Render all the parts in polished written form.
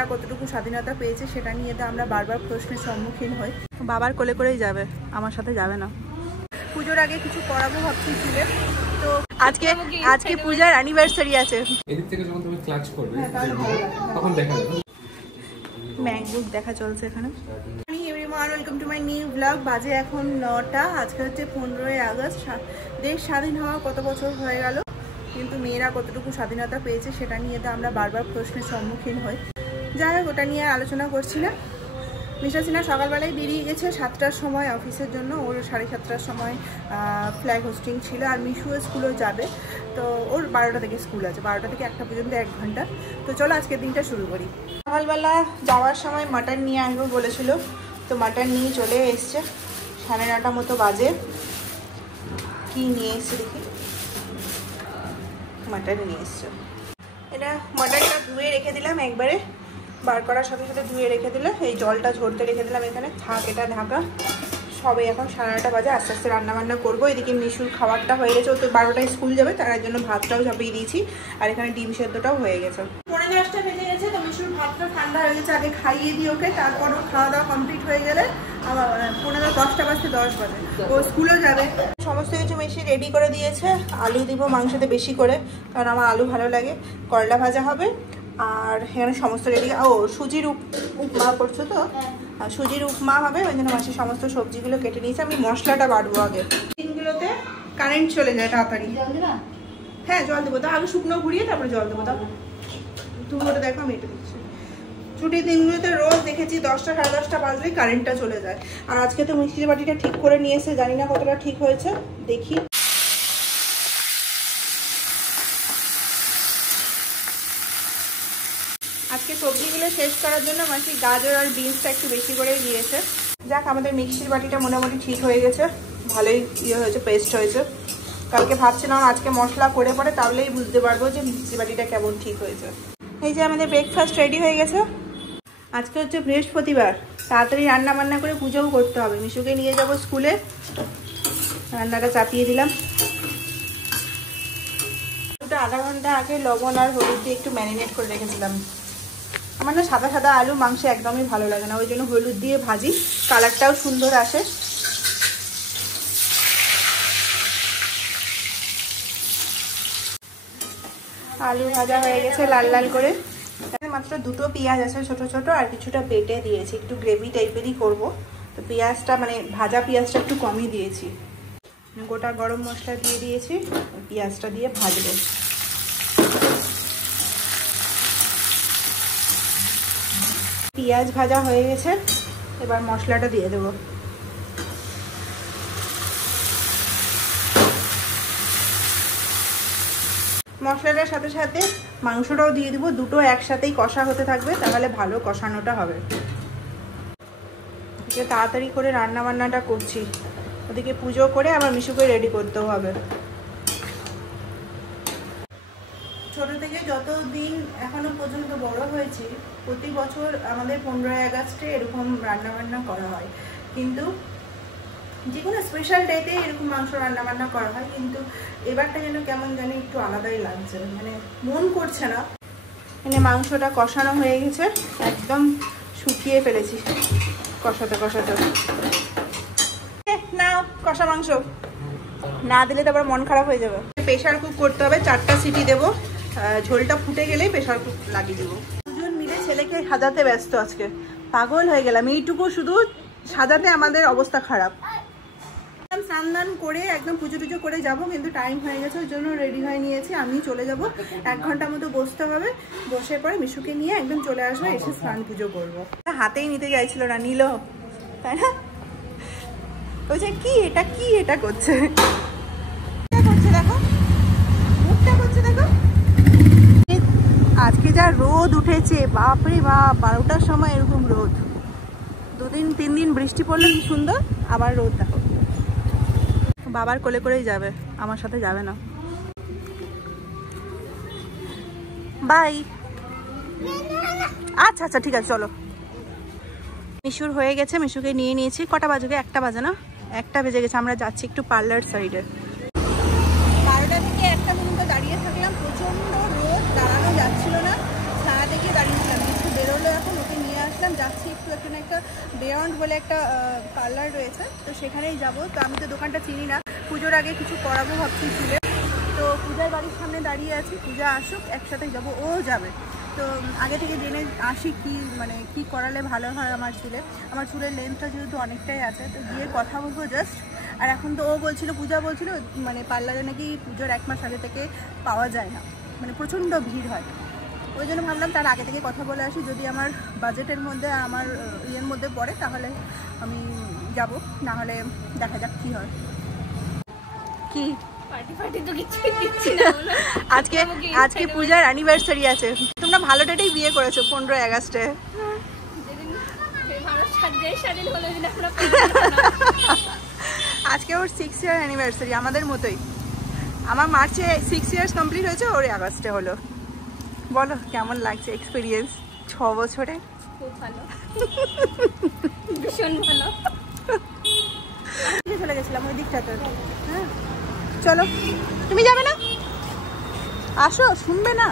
মেয়েরা কতটুকু স্বাধীনতা পেয়েছে সেটা নিয়ে তো আমরা বারবার প্রশ্নের সম্মুখীন হই। বাবার কোলে করেই যাবে, আমার সাথে যাবে না। পুজোর আগে কিছু করাবো ভাবছি চুলে, তো আজকে পূজার অ্যানিভার্সারি আছে। এদিক থেকে যখন তুমি ক্লাচ করবে তখন দেখা যাবে। ম্যাকবুক দেখা চলছে এখানে। Welcome to my new blog. বাজে এখন 9টা। আজকে হচ্ছে 15ই আগস্ট। দেশ স্বাধীন হওয়া কত বছর হয়ে গেল, কিন্তু মেয়েরা কতটুকু স্বাধীনতা পেয়েছে সেটা নিয়ে তো আমরা বারবার প্রশ্নের সম্মুখীন হই। যাই হোক, ওটা নিয়ে আলোচনা করছি না। মিশা সিনহা সকালবেলায় বেরিয়ে গেছে 7টার সময় অফিসের জন্য। ওর 7:30টার সময় ফ্ল্যাগ হোস্টিং ছিল, আর মিশুও স্কুলেও যাবে। তো ওর 12টা থেকে স্কুল আছে, 12টা থেকে 1টা পর্যন্ত 1 ঘন্টা। তো চলো আজকের দিনটা শুরু করি। সকালবেলা যাওয়ার সময় মাটন নিয়ে আসবো বলেছিল, তো মাটন নিয়ে চলে এসছে। 9:30 মতো বাজে। কি নিয়ে এসছে দেখি। মাটন নিয়ে এসছে। এটা মাটনটা ধুয়ে রেখে দিলাম, একবারে বার করার সাথে সাথে ধুয়ে রেখে দিলে। এই জলটা ঝরতে রেখে দিলাম এখানে, থাক এটা ঢাকা। সবে এখন 9:30 বাজে, আস্তে আস্তে রান্নাবান্না করবো। এদিকে মিশুর খাবারটা হয়ে গেছে, ও তো 12টায় স্কুল যাবে, তার জন্য ভাতটাও চাপিয়ে দিয়েছি। আর এখানে ডিম সেদ্ধটাও হয়ে গেছে। 9:30টা বেজে গেছে, তো মিশুর ভাতটা ঠান্ডা হয়ে গেছে। আগে খাইয়ে দিই ওকে, তারপর ওর খাওয়া দাওয়া কমপ্লিট হয়ে গেলে আবার 10টা বাজতে 10 বাজে ও স্কুলেও যাবে। সমস্ত কিছু মিশিয়ে রেডি করে দিয়েছে। আলু দিব মাংসতে বেশি করে, কারণ আমার আলু ভালো লাগে। করলা ভাজা হবে, আর এখানে সমস্ত রেডি। ও সুজির উপমা করছো তো? সুজির উপমা হবে, ওই জন্য মাসি সমস্ত সবজিগুলো কেটে নিয়েছে। আমি মশলাটা বাড়বো আগে। দিনগুলোতে কারেন্ট চলে যায় তাড়াতাড়ি। হ্যাঁ জল দেবো, তো আগে শুকনো ঘুরিয়ে তারপরে জল দেবো। তাও তুমি ওটা দেখো, আমি এটা দিচ্ছি। ছুটির দিনগুলোতে রোজ দেখেছি 10টা 10:30 বাজলেই কারেন্টটা চলে যায়। আর আজকে তো মিষ্টির বাটিটা ঠিক করে নিয়ে এসে, জানি না কতটা ঠিক হয়েছে, দেখি। আজকে সবজিগুলো শেষ করার জন্য মাসি গাজর আর বিনসটা একটু বেশি করে দিয়েছে। যাক, আমাদের মিক্সির বাটিটা মোটামুটি ঠিক হয়ে গেছে, ভালোই ইয়ে হয়েছে, পেস্ট হয়েছে। কালকে ভাবছিলাম আজকে মশলা করে পরে তাহলেই বুঝতে পারবো যে মিক্সির বাটিটা কেমন ঠিক হয়েছে। এই যে আমাদের ব্রেকফাস্ট রেডি হয়ে গেছে। আজকে হচ্ছে বৃহস্পতিবার, তাড়াতাড়ি রান্না বান্না করে পুজোও করতে হবে। মিশুকে নিয়ে যাব স্কুলে, রান্নাটা চাপিয়ে দিলাম। আধা ঘন্টা আগে লবণ আর হলুদ দিয়ে একটু ম্যারিনেট করে রেখেছিলাম। আমার না সাদা সাদা আলু মাংসে একদমই ভালো লাগে না, ওই জন্য হলুদ দিয়ে ভাজি, কালারটাও সুন্দর আসে। আলু ভাজা হয়ে গেছে লাল লাল করে। মাত্র 2টো পেঁয়াজ আছে ছোট ছোট, আর কিছুটা বেটে দিয়েছি, একটু গ্রেভি টাইপেরই করব। তো পেঁয়াজটা মানে ভাজা পেঁয়াজটা একটু কমই দিয়েছি। গোটা গরম মশলা দিয়ে দিয়েছি, পেঁয়াজটা দিয়ে ভাজবো। পেঁয়াজ ভাজা হয়ে গেছে, এবার মশলাটা দিয়ে দেবো। মশলাটার সাথে সাথে মাংসটাও দিয়ে দিব, দুটো একসাথেই কষা হতে থাকবে, তাহলে ভালো কষানোটা হবে। তাড়াতাড়ি করে রান্না বান্নাটা করছি, ওদিকে পুজো করে আবার মিশুকে রেডি করতেও হবে। ছোট থেকে যতদিন এখনো পর্যন্ত বড় হয়েছি, প্রতি বছর আমাদের 15ই আগস্টে এরকম রান্না বান্না করা হয়। কিন্তু যে কোনো স্পেশাল ডেতে এরকম মাংস রান্না বান্না করা হয়, কিন্তু এবারটা যেন কেমন জানি একটু আলাদাই লাগছে, মানে মন করছে না। মানে মাংসটা কষানো হয়ে গেছে, একদম শুকিয়ে ফেলেছি কষাতে কষাতে। নাও কষা মাংস, না দিলে তারপর মন খারাপ হয়ে যাবে। প্রেশার কুক করতে হবে, 4টা সিটি দেবো। ঝোলটা ফুটে গেলেই প্রেশার কুক লাগিয়ে দেবো। দুজন মিলে ছেলেকে সাজাতে ব্যস্ত, আজকে পাগল হয়ে গেলাম। এইটুকু শুধু সাজাতে আমাদের অবস্থা খারাপ। স্নান দান করে একদম পুজো টুজো করে যাবো, কিন্তু টাইম হয়ে গেছে, ওই জন্য রেডি হয়ে নিয়েছি। আমি চলে যাব, 1 ঘন্টা মতো বসতে হবে। বসে পরে মিশুকে নিয়ে একদম চলে আসবো, এসে স্নান পুজো করবো। হাতেই নিতে চাইছিল না, নিল, তাই না? বলছে কি এটা, কি এটা করছে, দেখো মুখটা করছে, দেখো। আজকে যা রোদ উঠেছে, বাপরে বাপ, 12টার সময় এরকম রোদ। 2-3 দিন বৃষ্টি পড়লে কি সুন্দর, আবার রোদ দেখো। বাবার কোলে করেই যাবে, আমার সাথে যাবে না। বাই। আচ্ছা আচ্ছা ঠিক আছে, চলো। মিশুর হয়ে গেছে, মিশুকে নিয়ে নিয়েছি। কটা বাজে? 1টা বাজে না? 1টা বেজে গেছে। আমরা যাচ্ছি একটু পার্লার সাইডে। 12টা থেকে 1টা পর্যন্ত দাঁড়িয়ে থাকলাম, প্রচন্ড রোদ, দাঁড়ানো যাচ্ছিল না, ছায়া দেখে দাঁড়িয়েছিলাম। মিশু বেরোলো দেখলাম যাচ্ছি একটু এখানে একটা বিয়ন্ড বলে একটা পার্লার রয়েছে, তো সেখানেই যাব। তো আমি তো দোকানটা চিনি না, পুজোর আগে কিছু করাবো ভাবছি চুলে। তো পূজার বাড়ির সামনে দাঁড়িয়ে আছি, পূজা আসুক একসাথে যাব, ও যাবে। তো আগে থেকে জেনে আসি কি মানে কি করালে ভালো হয় আমার চুলের লেন্থটা যেহেতু অনেকটাই আছে, তো গিয়ে কথা বলবো জাস্ট। আর এখন তো ও বলছিল, পূজা বলছিল মানে পার্লারে নাকি পুজোর 1 মাস আগে থেকে পাওয়া যায় না, মানে প্রচণ্ড ভিড় হয়। ওই জন্য ভাবলাম তার আগে থেকে কথা বলে আসি, যদি আমার বাজেটের মধ্যে আমার ইয়ের মধ্যে পড়ে তাহলে আমি যাব, না হলে দেখা যাক কী হয়। কি আজকে পূজার অ্যানিভার্সারি আছে, তোমরা ভালো ডেটেই বিয়ে করেছো, 15 আগস্টে। আজকে ওর 6 ইয়ার অ্যানিভার্সারি, আমাদের মতোই। আমার মার্চে 6 ইয়ার্স কমপ্লিট হয়েছে, ওর আগস্টে হলো। বলো কেমন লাগছে এক্সপিরিয়েন্স 6 বছরে? খুব ভালো, ভীষণ ভালো। চলে গেছিলাম ওই দিকটাতে। হ্যাঁ চলো, তুমি যাবে না? আসো, শুনবে না?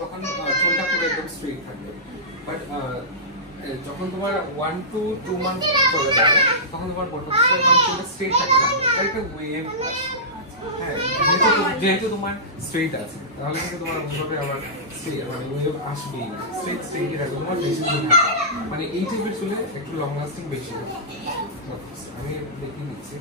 তখন চুলটা পুরো একদম স্ট্রেট থাকবে, বাট যখন তোমার 1 to 2 মান্থ চলে যাবে তখন তোমার বটমসের মানে চুলটা স্ট্রেট থাকে না, তার একটা ওয়েভ আসবে। হ্যাঁ, যেহেতু তোমার স্ট্রেট আছে তাহলে কিন্তু তোমার মুখে আবার মানে ওয়েভ আসবেই না, স্ট্রেটই থাকবে, তোমার বেশি দিন থাকবে। মানে এই টাইপের চুলে একটু লং লাস্টিং বেশি হয়। আমি দেখিয়ে দিচ্ছি।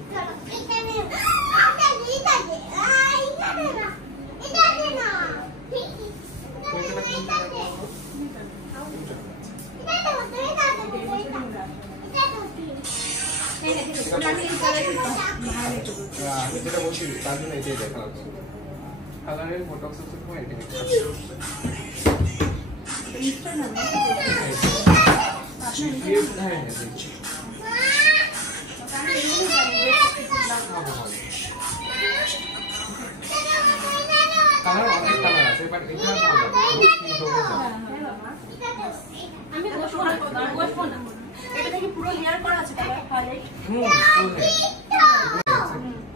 আমি যেটা বলছি তার জন্য এটাই দেখা হচ্ছে। কালারের বোটক্স হচ্ছে তোমার এটা কালার অনেক কালার আছে, বাট এটা ভালো। এটা থেকে পুরো হেয়ার করা আছে, হাইলাইট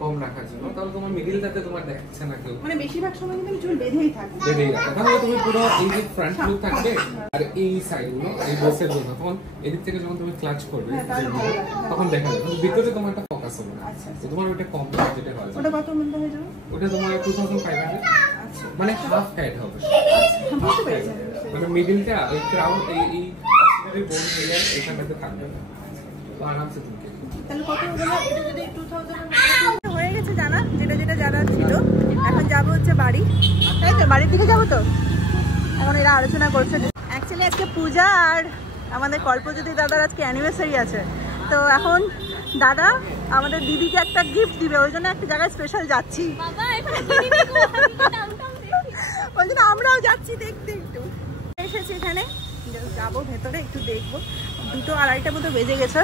কম রাখার জন্য, তাহলে তোমার মিডিলটাতে তোমার দেখছে না কেউ, মানে বেশিরভাগ সময় কিন্তু চুল বেঁধেই থাকে, বেঁধেই রাখা। তাহলে তুমি পুরো এই যে ফ্রন্ট লুক থাকবে আর এই সাইডগুলো, এই বোসের জন্য তখন এদিক থেকে যখন তুমি ক্লাচ করবে তখন দেখা যাবে, কিন্তু ভিতরে তোমার একটা ফোকাস হবে না। তো তোমার ওটা কম যেটা হয়, ওটা কত মূল্য হয়ে যাবে? ওটা তোমার 2500, মানে হাফ কাট হবে। বুঝতে পেরেছি। মানে মিডিলটা ওই ক্রাউন এই অক্সিলারি বোন এরিয়া এখানটাতে থাকবে না, তো আরামসে তুমি তাহলে কত হলো? এটা যদি 2000 হয়ে গেছে জানা, যেটা জানা ছিল। এখন যাবো হচ্ছে বাড়ি, তাই তো? বাড়ির দিকে যাবো তো। এখন এরা আলোচনা করছে। অ্যাকচুয়ালি আজকে পূজা আর আমাদের কল্পজ্যোতি দাদার আজকে অ্যানিভার্সারি আছে, তো এখন দাদা আমাদের দিদিকে একটা গিফট দিবে, ওই জন্য একটা জায়গায় স্পেশাল যাচ্ছি। ওই জন্য আমরাও যাচ্ছি দেখতে। একটু এসেছি এখানে, যাবো ভেতরে একটু দেখবো। 2-2:30 মতো বেজে গেছে।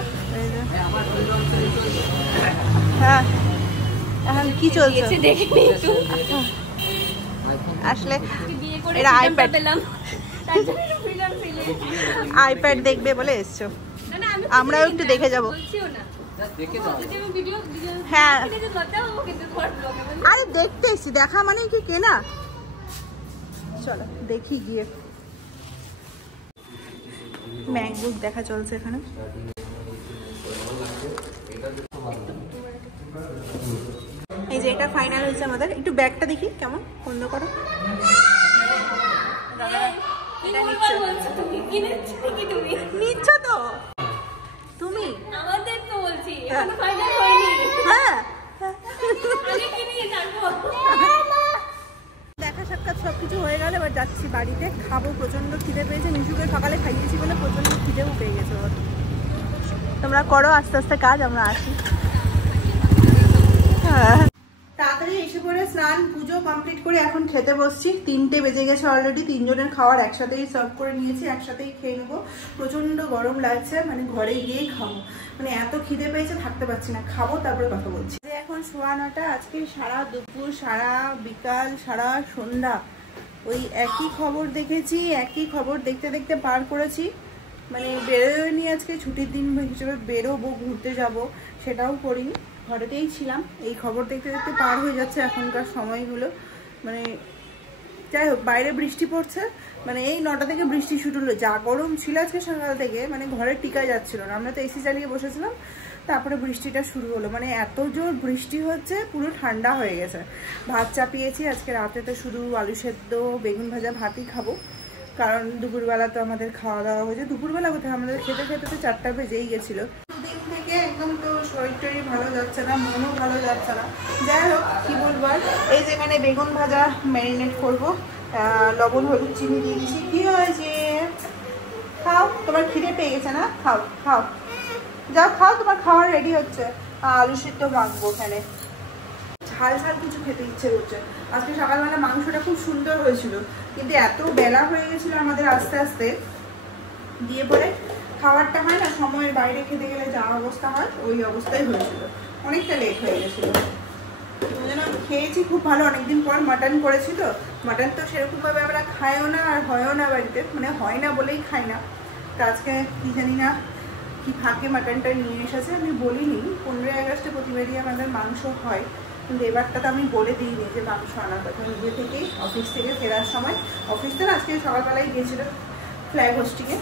হ্যাঁ, এখন কি চলছে দেখিনি একটু। আসলে বিয়ে করে এরা আইপ্যাড পেলাম, তাই জন্য ফ্রিডম ফিলে আইপ্যাড দেখবে বলে এসছো। না না, আমি আমরাও একটু দেখে যাব। বলছিও না, দেখে যাও। যদি আমি ভিডিও হ্যাঁ, কিনে যে লজ্জা হবো কিন্তু তোমার ব্লগে বলি। আরে দেখতে এসছি, দেখা মানে কি কেনা। চলো দেখি গিয়ে। ম্যাকবুক দেখা চলছে এখানে। এই যে এটা ফাইনাল হয়েছে আমাদের। একটু ব্যাগটা দেখি কেমন, বন্ধ করো। এটা নিচ্ছ তো তুমি? আমাদের তো বলছি, এখনো ফাইনাল হয়নি। হ্যাঁ, আগে কিনে তারপর দেখা সাক্ষাৎ সবকিছু হয়ে গেল। এবার যাচ্ছি বাড়িতে, খাবো। প্রচন্ড খিদে পেয়েছে, মিশুকে সকালে খাইয়েছি বলে প্রচন্ড খিদেও পেয়ে গেছে ওর। তোমরা করো আস্তে আস্তে কাজ, আমরা আসি। তাড়াতাড়ি এসে পড়ে স্নান পুজো কমপ্লিট করে এখন খেতে বসছি। 3টে বেজে গেছে অলরেডি। 3 জনের খাওয়ার একসাথেই সার্ভ করে নিয়েছি, একসাথেই খেয়ে নেবো। প্রচন্ড গরম লাগছে, মানে ঘরে গিয়েই খাবো, মানে এত খিদে পেয়েছে থাকতে পারছি না। খাবো তারপরে কথা বলছি। এখন 9:15। আজকে সারা দুপুর, সারা বিকাল, সারা সন্ধ্যা ওই একই খবর দেখেছি, একই খবর দেখতে দেখতে পার করেছি। মানে বেরোয়নি, আজকে ছুটির দিন হিসেবে বেরোবো, ঘুরতে যাব, সেটাও করিনি, ঘরেতেই ছিলাম। এই খবর দেখতে দেখতে পার হয়ে যাচ্ছে এখনকার সময়গুলো। মানে যাই হোক, বাইরে বৃষ্টি পড়ছে, মানে এই 9টা থেকে বৃষ্টি শুরু হলো। যা গরম ছিল আজকে সকাল থেকে, মানে ঘরে টিকা যাচ্ছিল না। আমরা তো এসি চালিয়ে বসেছিলাম, তারপরে বৃষ্টিটা শুরু হলো। মানে এত জোর বৃষ্টি হচ্ছে, পুরো ঠান্ডা হয়ে গেছে। ভাত চাপিয়েছি, আজকে রাতে তো শুধু আলু সেদ্ধ বেগুন ভাজা ভাতই খাবো, কারণ দুপুরবেলা তো আমাদের খাওয়া দাওয়া হয়েছে। দুপুরবেলা কোথায়, আমাদের খেতে খেতে তো 4টা বেজেই গেছিলো। দুদিন থেকে একদম তো শরীর টরীর ভালো যাচ্ছে না, মনও ভালো যাচ্ছে না। যাই হোক, কী বলবো আর, এই যেখানে বেগুন ভাজা ম্যারিনেট করবো, লবণ হলুদ চিনি দিয়ে দিচ্ছি। কী হয়েছে? খাও, তোমার খিদে পেয়ে গেছে না? খাও খাও, যাও খাও, তোমার খাওয়ার রেডি হচ্ছে। আলু সিদ্ধ মাখবো ওখানে, ঝাল ঝাল কিছু খেতে ইচ্ছে করছে। আজকে সকালবেলা মাংসটা খুব সুন্দর হয়েছিল, কিন্তু এত বেলা হয়ে গেছিলো আমাদের আস্তে আস্তে, দিয়ে পরে খাবারটা হয় না সময়ের বাইরে খেতে গেলে যা অবস্থা হয়, ওই অবস্থাই হয়েছিল। অনেকটা লেট হয়ে গেছিলো। যেন খেয়েছি খুব ভালো, অনেকদিন পর মাটন করেছি তো। মাটন তো সেরকমভাবে আমরা খাইও না, আর হয়ও না বাড়িতে, মানে হয় না বলেই খাই না। তো আজকে কী জানি না কি ফাঁকে মাটনটা নিয়ে এসেছে, আমি বলিনি। 15ই আগস্টে প্রতিবারই আমাদের মাংস হয়, কিন্তু এবারটা তো আমি বলে দিইনি যে মাংস আনার কথা। নিজে থেকেই অফিস থেকে ফেরার সময়, অফিস তো না আজকে সকালবেলায় গিয়েছিল ফ্ল্যাগ হোস্টিংয়ে,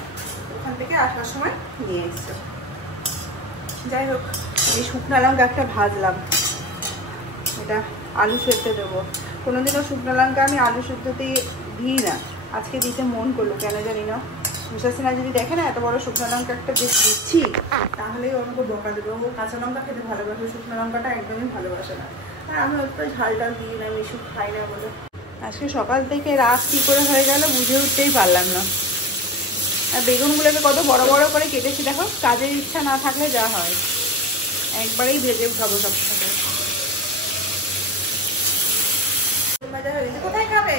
ওখান থেকে আসার সময় নিয়ে এসছে। যাই হোক, এই শুকনো লঙ্কা একটা ভাজলাম, এটা আলু সেদ্ধ দেবো। কোনোদিনও শুকনো লঙ্কা আমি আলু সেদ্ধতেই দিই না, আজকে দিতে মন করলো কেন জানি না। মিশাসিনা যদি দেখে না এত বড় শুকনো লঙ্কা একটা দিচ্ছি, তাহলেই ওরকম বকা দেবো। ও কাঁচা লঙ্কা খেতে ভালোবাসে, শুকনো লঙ্কাটা একদমই ভালোবাসে না। আর আমি একটু ঝালটাল দিই না, মিশু খাই না বলে। আজকে সকাল থেকে রাত কী করে হয়ে গেল বুঝে উঠতেই পারলাম না। আর বেগুনগুলোকে কত বড় বড় করে কেটেছি দেখো, কাজের ইচ্ছা না থাকলে যা হয়, একবারেই ভেজে খাবো সবসময়। ভাজা হয়ে গেছে, কোথায় খাবে?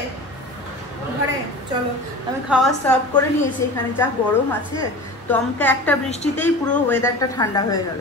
ঘরে চলো। আমি খাওয়া সার্ভ করে নিয়েছি, এখানে যা গরম আছে, দমকা একটা বৃষ্টিতেই পুরো ওয়েদারটা ঠান্ডা হয়ে গেল।